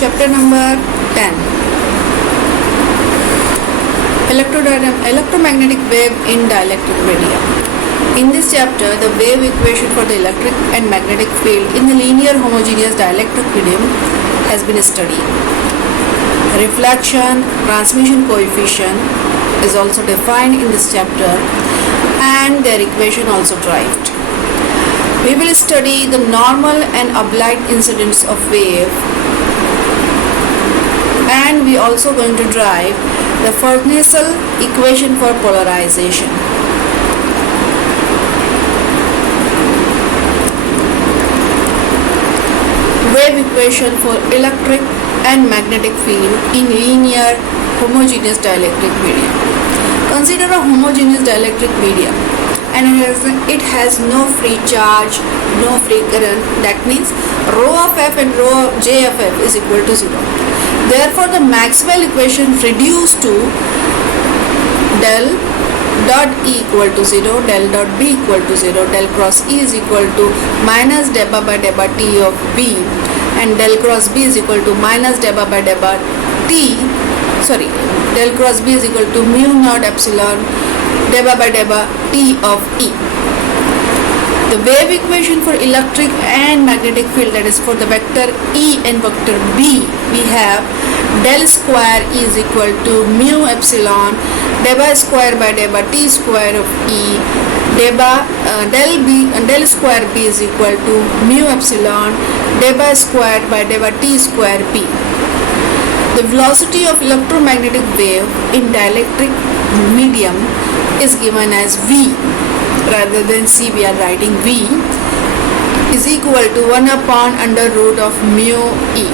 Chapter number 10. Electromagnetic wave in dielectric media. In this chapter, the wave equation for the electric and magnetic field in the linear homogeneous dielectric medium has been studied. Reflection transmission coefficient is also defined in this chapter and their equation also derived. We will study the normal and oblique incidence of wave, and we also going to derive the Fresnel equation for polarization. Wave equation for electric and magnetic field in linear homogeneous dielectric medium. Consider a homogeneous dielectric medium and it has no free charge, no free current. That means rho of f and rho of j of f is equal to 0. Therefore, the Maxwell equation reduced to del dot E equal to 0, del dot B equal to 0, del cross E is equal to minus debba by debba T of B, and del cross B is equal to minus debba by debba del cross B is equal to mu naught epsilon debba by debba T of E. The wave equation for electric and magnetic field, that is for the vector E and vector B, we have del square E is equal to mu epsilon debba square by debba T square of E, del square B is equal to mu epsilon debba square by debba T square P. The velocity of electromagnetic wave in dielectric medium is given as V. Rather than C, we are writing V is equal to 1 upon under root of mu E.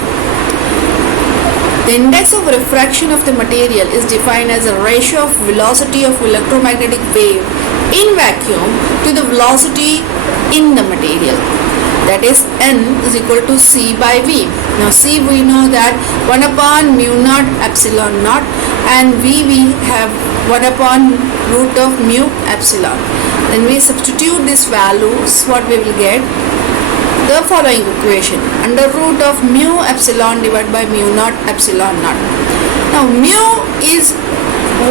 The index of refraction of the material is defined as a ratio of velocity of electromagnetic wave in vacuum to the velocity in the material. That is N is equal to C by V. Now C we know that 1 upon mu naught epsilon naught, and V we have 1 upon root of mu epsilon. Then we substitute these values, what we will get? The following equation, under root of mu epsilon divided by mu naught epsilon naught. Now mu is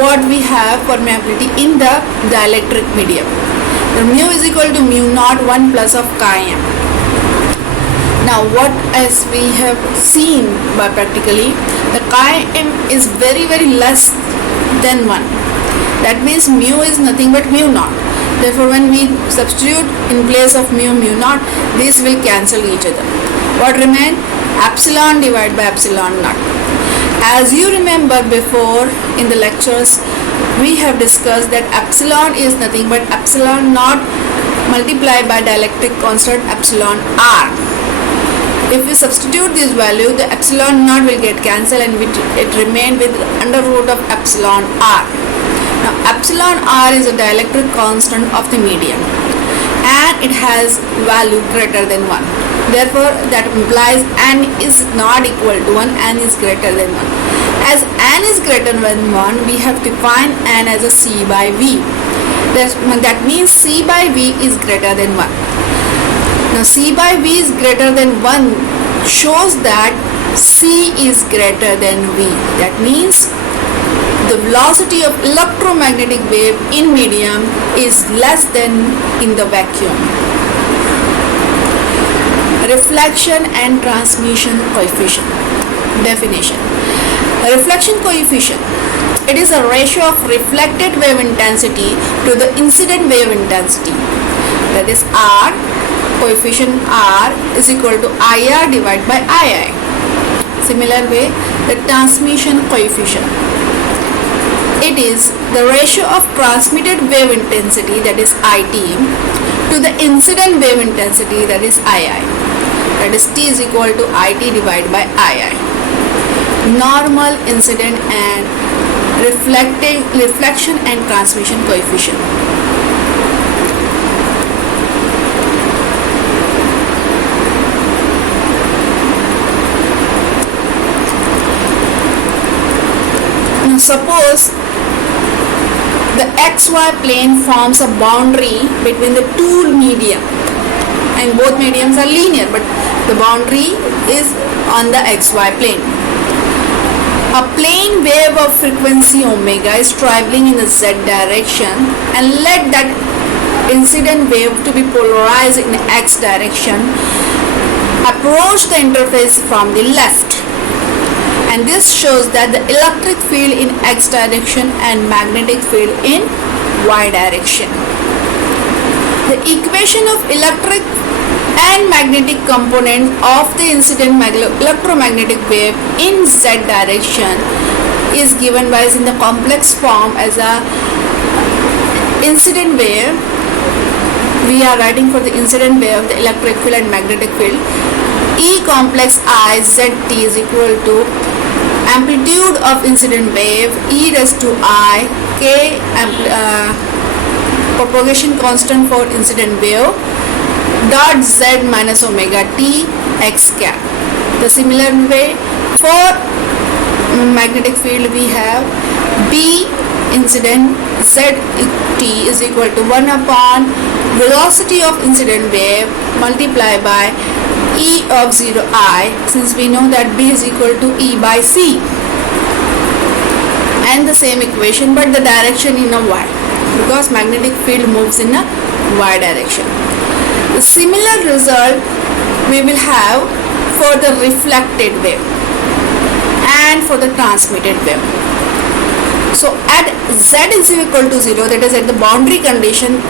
what we have permeability in the dielectric medium. The mu is equal to mu naught 1 plus of chi m. Now what as we have seen by practically, the chi m is very less than 1. That means mu is nothing but mu naught. Therefore, when we substitute in place of mu naught, this will cancel each other. What remain? Epsilon divided by epsilon naught. As you remember before in the lectures, we have discussed that epsilon is nothing but epsilon naught multiplied by dielectric constant epsilon r. If we substitute this value, the epsilon naught will get cancelled and it remain with under root of epsilon r. Now epsilon r is a dielectric constant of the medium and it has value greater than 1. Therefore that implies n is not equal to 1, n is greater than 1. As n is greater than 1, we have defined n as a C by V. That means C by V is greater than 1. Now C by V is greater than 1 shows that C is greater than V. That means the velocity of electromagnetic wave in medium is less than in the vacuum. Reflection and transmission coefficient. Definition. Reflection coefficient. It is a ratio of reflected wave intensity to the incident wave intensity. That is R. Coefficient R is equal to IR divided by II. Similar way, the transmission coefficient. It is the ratio of transmitted wave intensity, that is IT, to the incident wave intensity, that is II. That is T is equal to IT divided by II. Normal, incident and reflection and transmission coefficient. Now suppose the XY plane forms a boundary between the two medium and both mediums are linear, but The boundary is on the xy plane. A plane wave of frequency omega is traveling in the z direction, and let that incident wave to be polarized in x direction approach the interface from the left, and this shows that the electric field in x direction and magnetic field in y direction. The equation of electric and magnetic component of the incident electromagnetic wave in z direction is given by in the complex form as a incident wave. We are writing for the incident wave of the electric field and magnetic field. E complex I zt is equal to amplitude of incident wave e raised to I k propagation constant for incident wave dot z minus omega t x cap. The similar way for magnetic field we have B incident z t is equal to 1 upon velocity of incident wave multiplied by E of 0 I, since we know that B is equal to E by C, and the same equation but the direction in a y, because magnetic field moves in a y direction. The similar result we will have for the reflected wave and for the transmitted wave. So at z is equal to 0, that is at the boundary condition,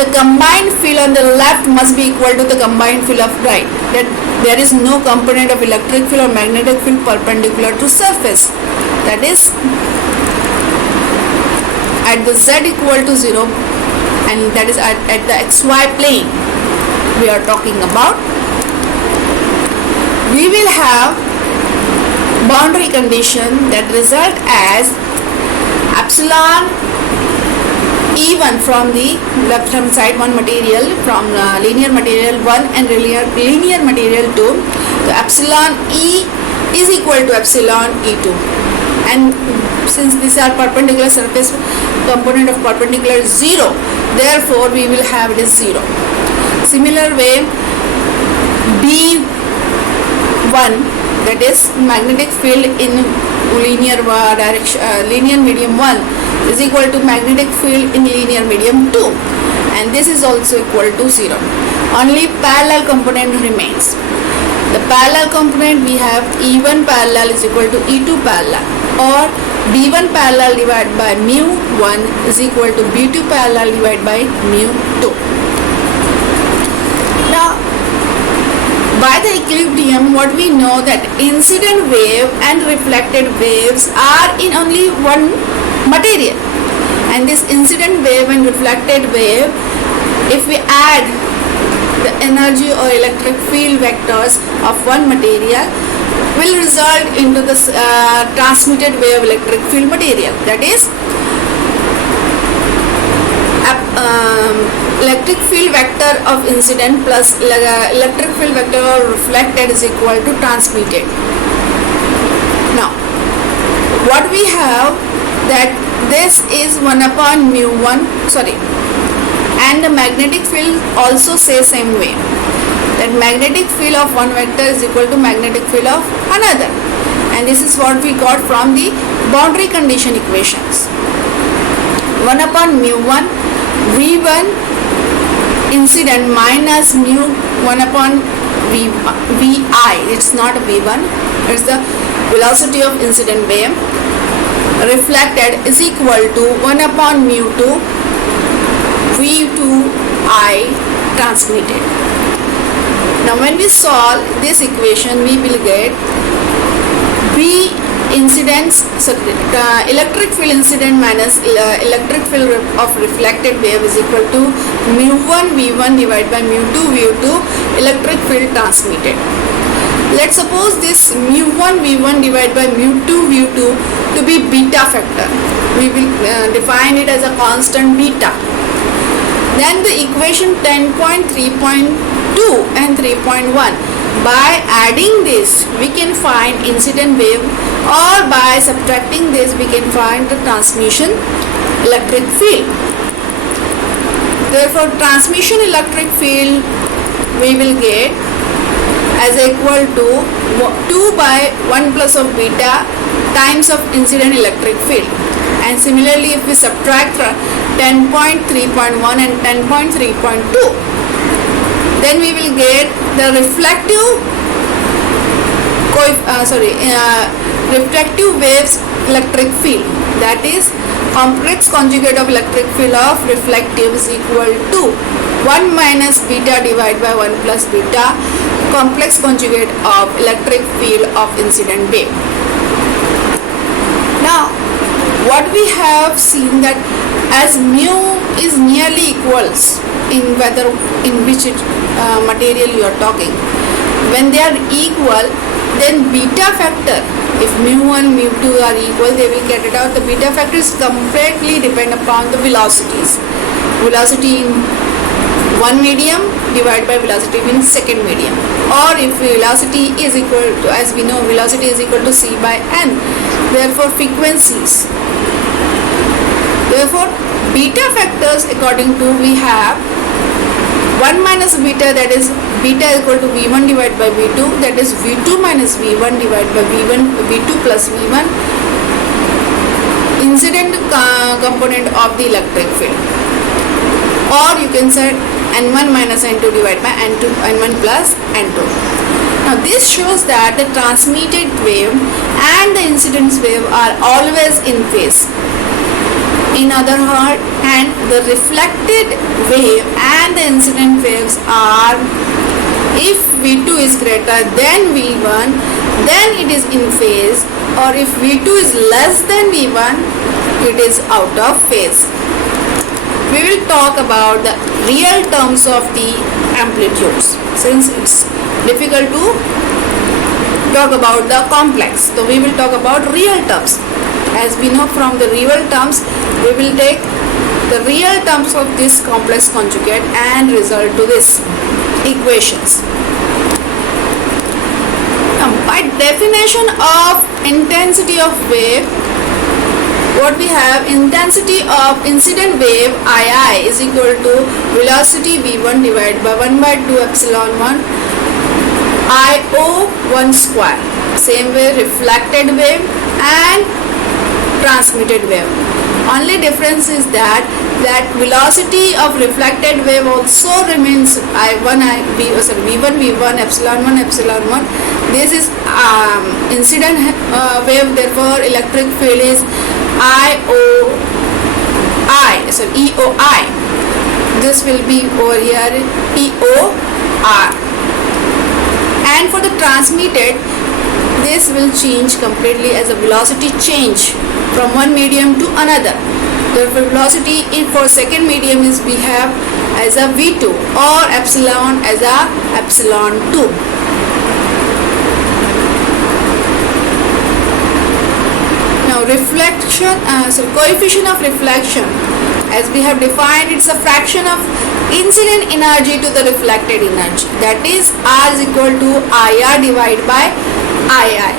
the combined field on the left must be equal to the combined field of right. That there is no component of electric field or magnetic field perpendicular to surface. That is at the z equal to 0, and that is at the xy plane we are talking about. We will have boundary condition that result as epsilon E1 from the left hand side, one material from linear material 1 and linear material 2. So epsilon E is equal to epsilon E2, and since these are perpendicular surface, component of perpendicular is 0, therefore we will have it as 0. Similar way B1, that is magnetic field in linear direction, linear medium 1 is equal to magnetic field in linear medium 2, and this is also equal to 0. Only parallel component remains. The parallel component we have E1 parallel is equal to E2 parallel, or B1 parallel divided by mu1 is equal to B2 parallel divided by mu2. Now, by the equilibrium, what we know that incident wave and reflected waves are in only one material, and this incident wave and reflected wave, if we add the energy or electric field vectors of one material, will result into the transmitted wave electric field material. That is electric field vector of incident plus electric field vector of reflected is equal to transmitted. Now what we have, that this is 1 upon mu1, and the magnetic field also says same way, that magnetic field of one vector is equal to magnetic field of another, and this is what we got from the boundary condition equations. 1 upon mu1 v1 incident minus mu 1 upon vi, it's not v1, it's the velocity of incident wave reflected is equal to 1 upon mu2 v2I transmitted. Now when we solve this equation, we will get V incidence, electric field incident minus electric field of reflected wave is equal to mu1 v1 divided by mu2 v2 electric field transmitted. Let's suppose this mu1 v1 divided by mu2 v2 to be beta factor. We will define it as a constant beta. Then the equation 10.3.2 and 3.1. By adding this, we can find incident wave, or by subtracting this, we can find the transmission electric field. Therefore, transmission electric field we will get as equal to 2 by 1 plus of beta times of incident electric field. And similarly, if we subtract 10.3.1 and 10.3.2, then we will get the reflective waves electric field, that is complex conjugate of electric field of reflective is equal to 1 minus beta divided by 1 plus beta complex conjugate of electric field of incident wave. Now what we have seen that as mu is nearly equals in whether in which material you are talking, when they are equal, then beta factor, if mu1 mu2 are equal, they will get it out. The beta factor is completely depend upon the velocities, velocity in one medium divided by velocity in second medium, or if velocity is equal to, as we know, velocity is equal to c by n, therefore frequencies, therefore beta factors according to we have 1 minus beta, that is beta equal to v1 divided by v2, that is v2 minus v1 divided by v2 plus v1 incident component of the electric field, or you can say n1 minus n2 divided by n1 plus n2. Now this shows that the transmitted wave and the incident wave are always in phase. In other hand, the reflected wave and the incident waves are, if V2 is greater than V1, then it is in phase, or if V2 is less than V1, it is out of phase. We will talk about the real terms of the amplitudes, since it's difficult to talk about the complex, so we will talk about real terms. As we know from the real terms, we will take the real terms of this complex conjugate and result to this equations. Now, by definition of intensity of wave, what we have, intensity of incident wave II is equal to velocity v1 divided by 1 by 2 epsilon 1 IO1 square. Same way reflected wave and transmitted wave. Only difference is that velocity of reflected wave also remains v1 v1 epsilon 1 epsilon 1. This is incident wave, therefore electric field is EOI. This will be over here EOR. And for the transmitted, this will change completely as a velocity change from one medium to another. The velocity for second medium is we have as a V2 or epsilon as a epsilon 2. Now coefficient of reflection, as we have defined, it's a fraction of incident energy to the reflected energy, that is R is equal to IR divided by II.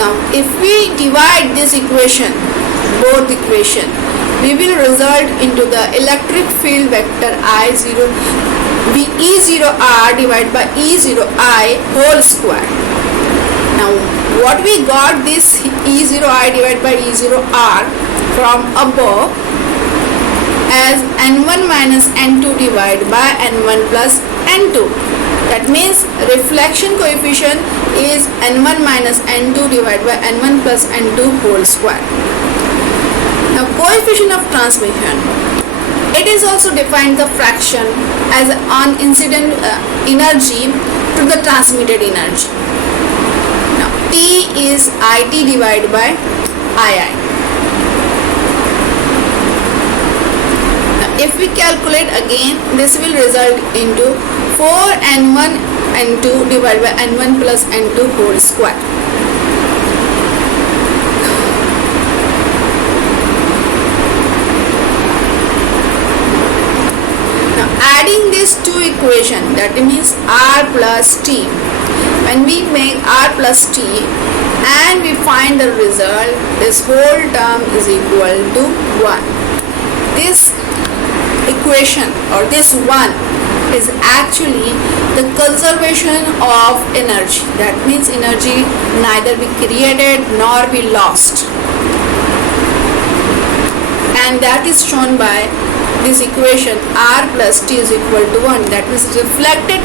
Now if we divide this equation, both equation, we will result into the electric field vector I0 E0R divided by E0I whole square. Now what we got this E0I divided by E0R from above as n1 minus n2 divided by n1 plus n2. That means reflection coefficient is n1 minus n2 divided by n1 plus n2 whole square. Now coefficient of transmission, it is also defined the fraction as on incident energy to the transmitted energy. Now T is IT divided by II. If we calculate again, this will result into 4n1 n2 divided by n1 plus n2 whole square. Now adding these two equations, that means R plus T. When we make R plus T and we find the result, this whole term is equal to 1. This equation or this one is actually the conservation of energy. That means energy neither be created nor be lost. And that is shown by this equation R plus T is equal to 1. That means reflected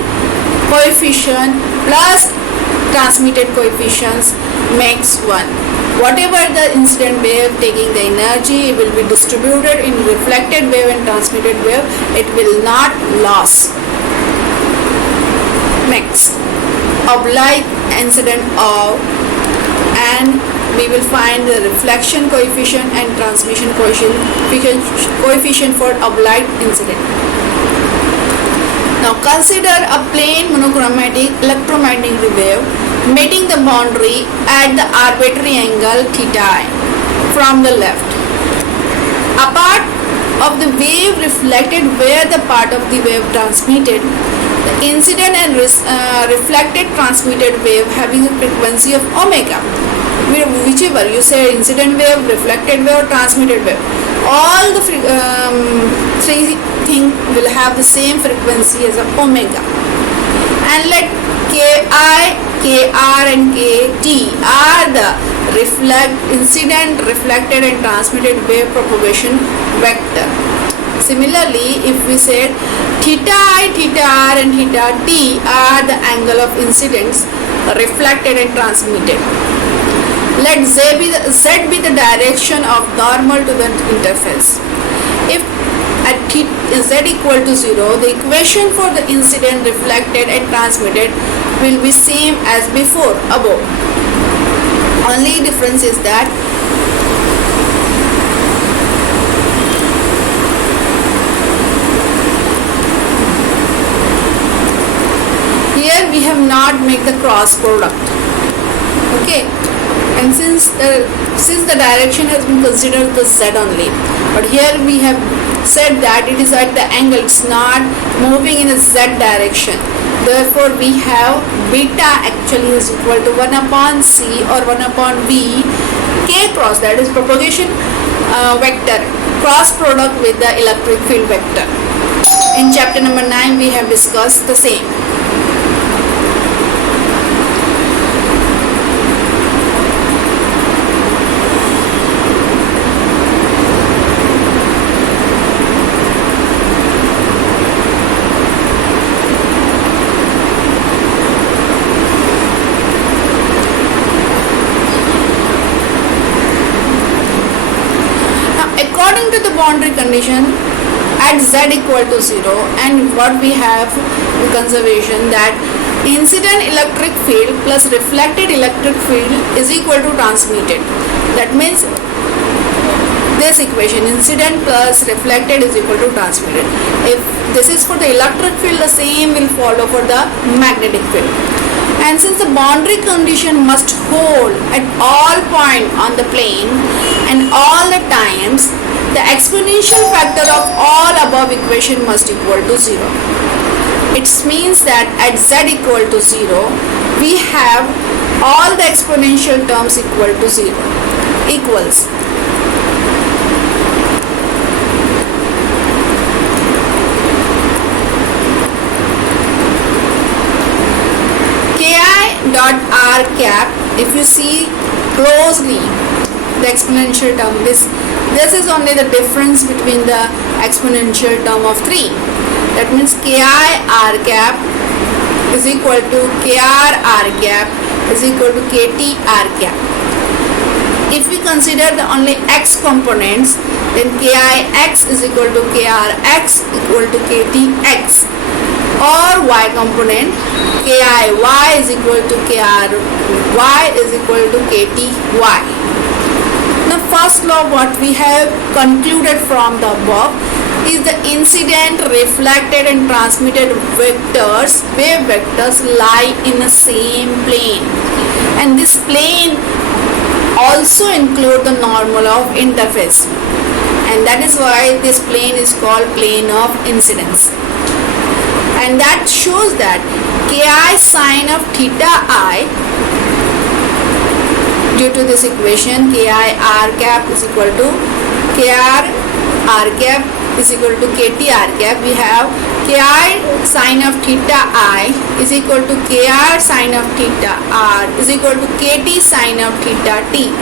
coefficient plus transmitted coefficients makes 1. Whatever the incident wave taking the energy, it will be distributed in reflected wave and transmitted wave. It will not lose. Next, oblique incident of, and we will find the reflection coefficient and transmission coefficient for oblique incident. Now consider a plane monochromatic electromagnetic wave meeting the boundary at the arbitrary angle theta from the left. A part of the wave reflected where the part of the wave transmitted. The incident and reflected transmitted wave having a frequency of omega. Whichever you say, incident wave, reflected wave, transmitted wave, all the three things will have the same frequency as a omega. And let Ki, Kr and Kt are the incident, reflected and transmitted wave propagation vector. Similarly, if we said theta I, theta r and theta t are the angle of incidence reflected and transmitted. Let z be the direction of normal to the interface. If at z equal to 0, the equation for the incident, reflected and transmitted will be same as before above. Only difference is that here we have not made the cross product. Okay, and since the direction has been considered the z only, but here we have said that it is at the angle, it's not moving in a z direction. Therefore we have beta actually is equal to 1 upon c or 1 upon v k cross, that is propagation vector, cross product with the electric field vector. In chapter number 9 we have discussed the same. According to the boundary condition at z equal to 0, and what we have in conservation, that incident electric field plus reflected electric field is equal to transmitted. That means this equation, incident plus reflected is equal to transmitted. If this is for the electric field, the same will follow for the magnetic field. And since the boundary condition must hold at all points on the plane and all the times, the exponential factor of all above equation must equal to 0. It means that at z equal to 0, we have all the exponential terms equal to 0, equals dot r cap. If you see closely the exponential term, this is only the difference between the exponential term of 3. That means ki r cap is equal to kr r cap is equal to kt r cap. If we consider the only x components, then ki x is equal to kr x equal to kt x. Or y component, ki y is equal to kr y is equal to kt y. Now first law what we have concluded from the above is the incident, reflected and transmitted vectors, wave vectors lie in the same plane, and this plane also include the normal of interface, and that is why this plane is called plane of incidence. And that shows that ki sine of theta I, due to this equation ki r cap is equal to kr r cap is equal to kt r cap, we have Ki sine of theta I is equal to Kr sine of theta R is equal to Kt sine of theta T.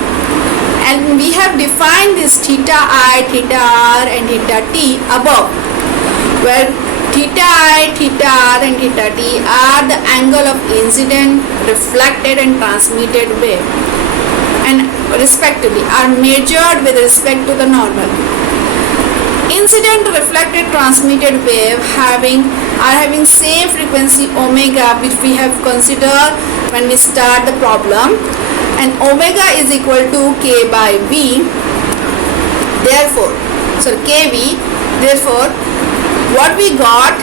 And we have defined this theta I, theta R and theta T above, where theta I, theta R and theta T are the angle of incident, reflected and transmitted wave, and respectively are measured with respect to the normal. Incident, reflected, transmitted wave are having same frequency omega, which we have considered when we start the problem, and omega is equal to k by v. Therefore, kv. Therefore, what we got,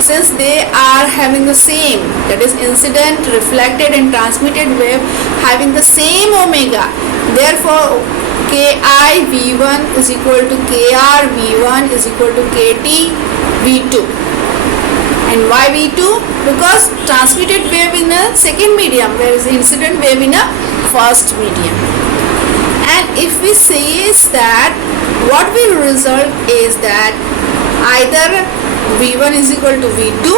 since they are having the same, that is incident, reflected and transmitted wave having the same omega, therefore Ki V1 is equal to Kr V1 is equal to Kt V2. And why V2? Because transmitted wave in a second medium, whereas incident wave in a first medium. And if we say is that, what will result is that either V1 is equal to V2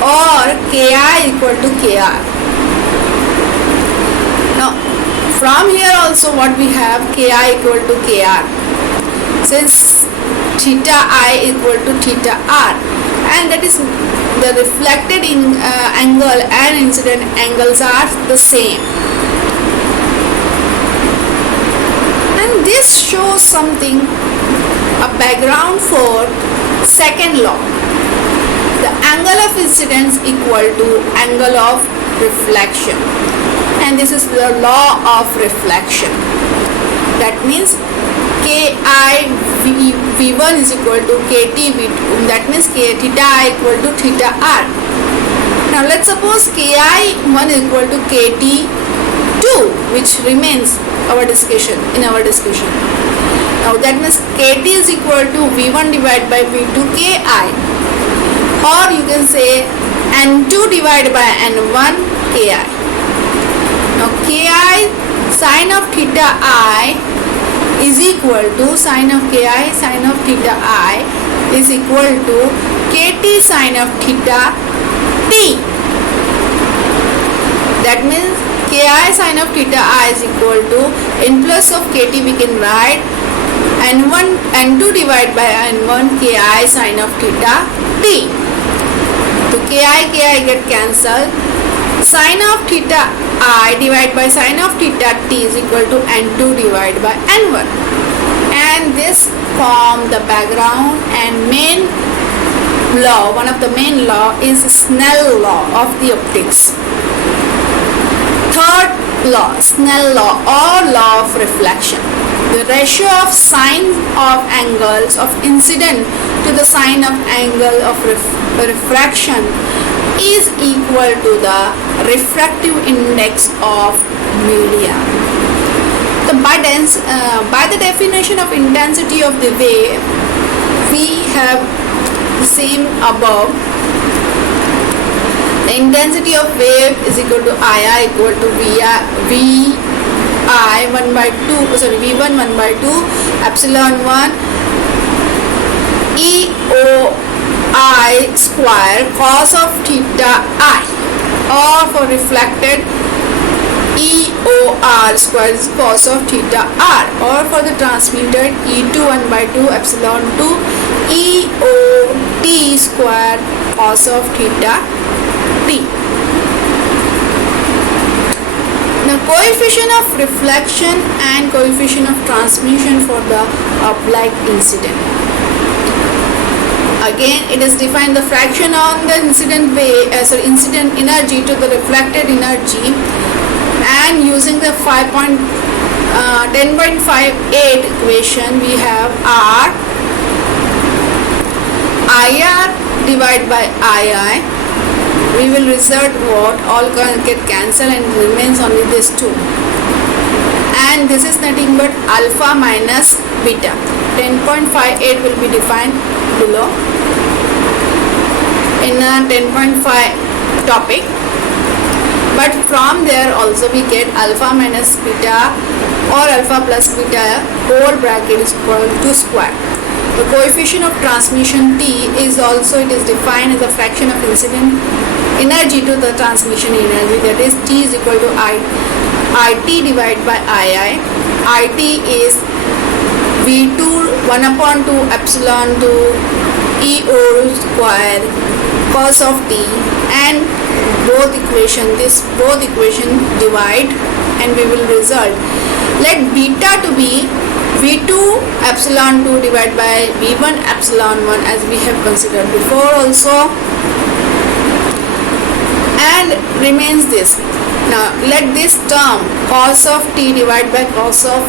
or Ki equal to Kr. Now from here also what we have, Ki equal to Kr, since theta I equal to theta R, and that is the reflected angle and incident angles are the same. And this shows something, a background for second law. The angle of incidence equal to angle of reflection, and this is the law of reflection. That means Ki V1 is equal to Kt V2, that means K theta I equal to theta R. Now let's suppose Ki1 is equal to Kt2, which remains in our discussion. Now that means Kt is equal to V1 divided by V2 Ki, or you can say N2 divided by N1 Ki. Now Ki sine of theta I is equal to sine of Ki sine of theta I is equal to Kt sine of theta T. That means Ki sine of theta I is equal to, in plus of Kt we can write N2 divided by N1 Ki sine of theta T. So Ki get cancelled. Sine of theta I divided by sine of theta T is equal to N2 divided by N1. And this form the background and main law. One of the main law is Snell law of the optics. Third law, Snell law or law of reflection. The ratio of sine of angles of incident to the sine of angle of refraction is equal to the refractive index of media. So by the definition of intensity of the wave, we have the same above. The intensity of wave is equal to II equal to V1 1 by 2 epsilon 1 EOI square cos of theta I, or for reflected EOR square is cos of theta R, or for the transmitted E2 1 by 2 epsilon 2 EOT square cos of theta T. Now coefficient of reflection and coefficient of transmission for the oblique incident. Again, it is defined the fraction on the incident incident energy to the reflected energy, and using the 10.58 equation we have R IR divided by II. We will result what all get cancelled and remains only this 2, and this is nothing but alpha minus beta. 10.58 will be defined below in a 10.5 topic, but from there also we get alpha minus beta or alpha plus beta whole bracket is equal to square. The coefficient of transmission T is also, it is defined as a fraction of incident energy to the transmission energy, that is T is equal to IT divided by II. IT is V2 1 upon 2 epsilon to EO square cos of T, and both equation divide and we will result. Let beta to be V2 epsilon 2 divided by V1 epsilon 1 as we have considered before also, and remains this. Now let this term cos of T divided by cos of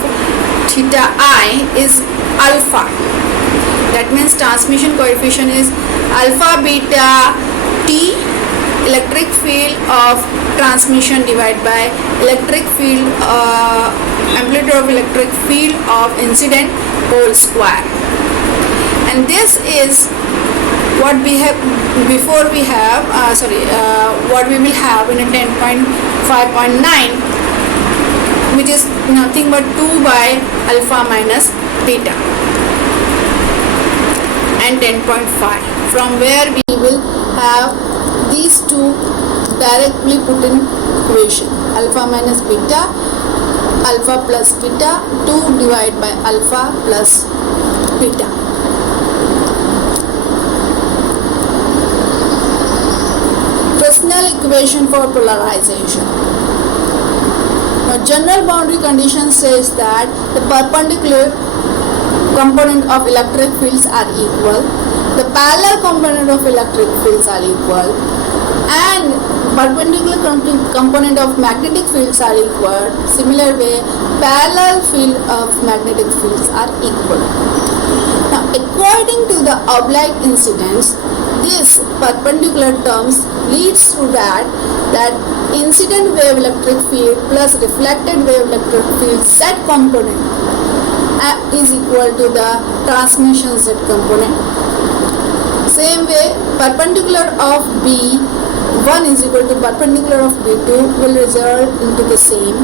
theta I is alpha. That means transmission coefficient is alpha beta T, electric field of transmission divided by electric field amplitude of electric field of incident whole square. And this is what we have before we have what we will have in a 10.5.9, which is nothing but 2 by alpha minus beta, and 10.5, from where we will have these two directly put in equation. Alpha minus beta, alpha plus beta, 2 divided by alpha plus beta. Fresnel equation for polarization. Now general boundary condition says that the perpendicular component of electric fields are equal, the parallel component of electric fields are equal, and perpendicular component of magnetic fields are equal. Similar way, parallel field of magnetic fields are equal. Now according to the oblique incidence, this perpendicular terms leads to that incident wave electric field plus reflected wave electric field Z component is equal to the transmission Z component. Same way, perpendicular of B1 is equal to perpendicular of B2 will result into the same.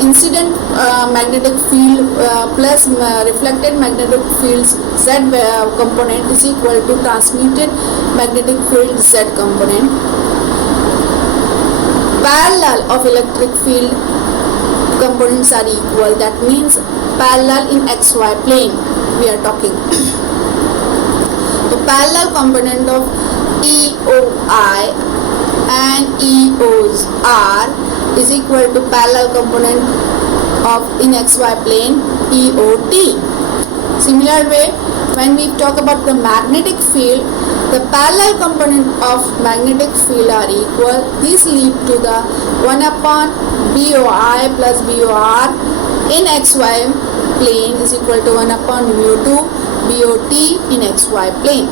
Incident magnetic field plus reflected magnetic fields Z component is equal to transmitted magnetic field Z component. Parallel of electric field components are equal, that means parallel in XY plane we are talking. The parallel component of EOI and EOs R is equal to parallel component of in XY plane EOT. Similar way, when we talk about the magnetic field, the parallel component of magnetic field are equal. These lead to the 1 upon BOI plus BOR in XY plane is equal to 1 upon mu2 BOT in XY plane.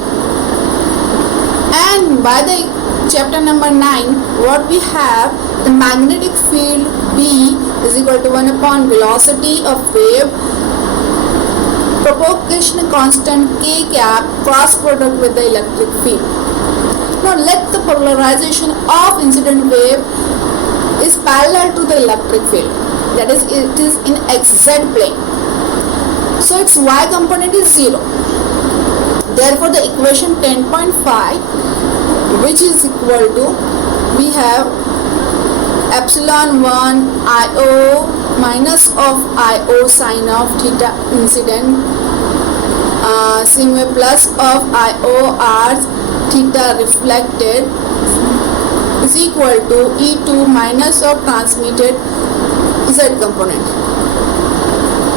And by the chapter number 9, what we have, the magnetic field B is equal to 1 upon velocity of wave, propagation constant K cap cross product with the electric field. Now let the polarization of incident wave is parallel to the electric field, that is it is in XZ plane, so its Y component is 0. Therefore the equation 10.5, which is equal to, we have epsilon 1 IO minus of IO sine of theta incident, same way plus of IO R theta reflected is equal to E2 minus of transmitted Z component.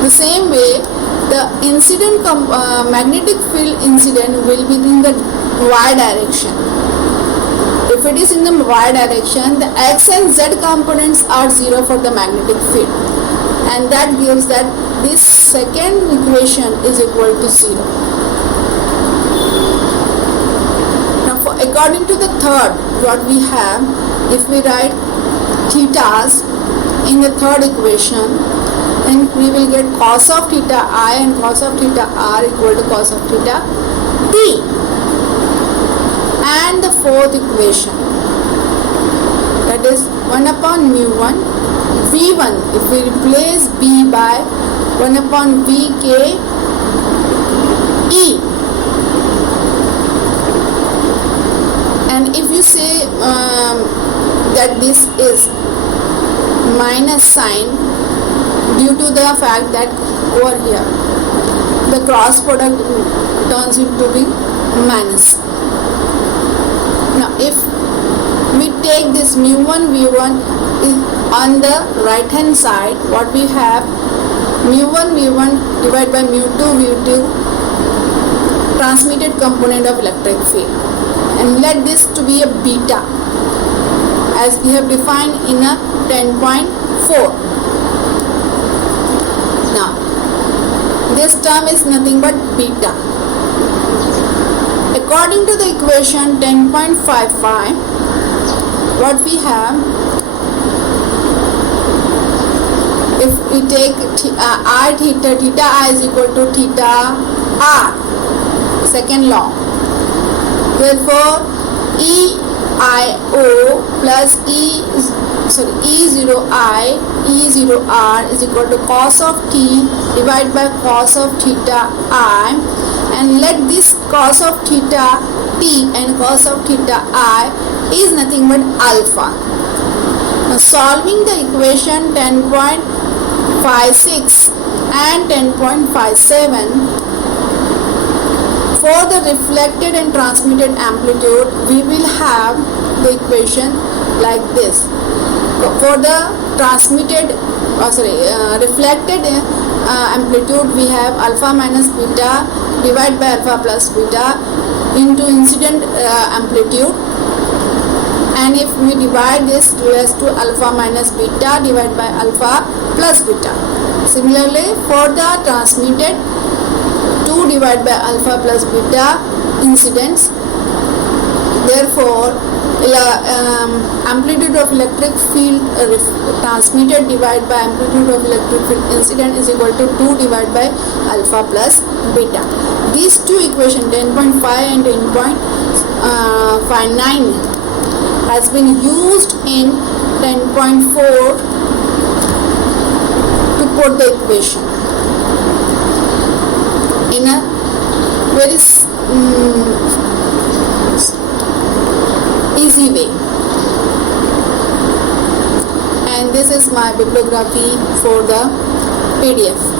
The same way, the incident magnetic field incident will be in the Y direction. If it is in the Y direction, the X and Z components are 0 for the magnetic field, and that gives that this second equation is equal to 0. Now according to the third, what we have, if we write thetas in the third equation, then we will get cos of theta I and cos of theta R equal to cos of theta T. And the fourth equation, that is 1 upon mu1 V1, if we replace B by 1 upon Vk E. And if you say that this is minus sign due to the fact that over here the cross product turns into the minus. Now if we take this mu1 v1 is on the right hand side, what we have, mu1 v1 divided by mu2 v2 transmitted component of electric field, and let this to be a beta as we have defined in a 10.4. Now this term is nothing but beta. According to the equation 10.55, what we have, if we take r theta, theta I is equal to theta r, second law. Therefore EIO plus E0I E0R is equal to cos of t divided by cos of theta I, and let this cos of theta t and cos of theta I is nothing but alpha. Now solving the equation 10.56 and 10.57, for the reflected and transmitted amplitude we will have the equation like this. For the transmitted reflected amplitude, we have alpha minus beta divided by alpha plus beta into incident amplitude, and if we divide this as to alpha minus beta divided by alpha plus beta. Similarly for the transmitted, 2 divided by alpha plus beta incidence. Therefore amplitude of electric field transmitted divided by amplitude of electric field incident is equal to 2 divided by alpha plus beta. These two equations 10.5 and 10.59 has been used in 10.4 to put the equation in a very easy way. And this is my bibliography for the PDF.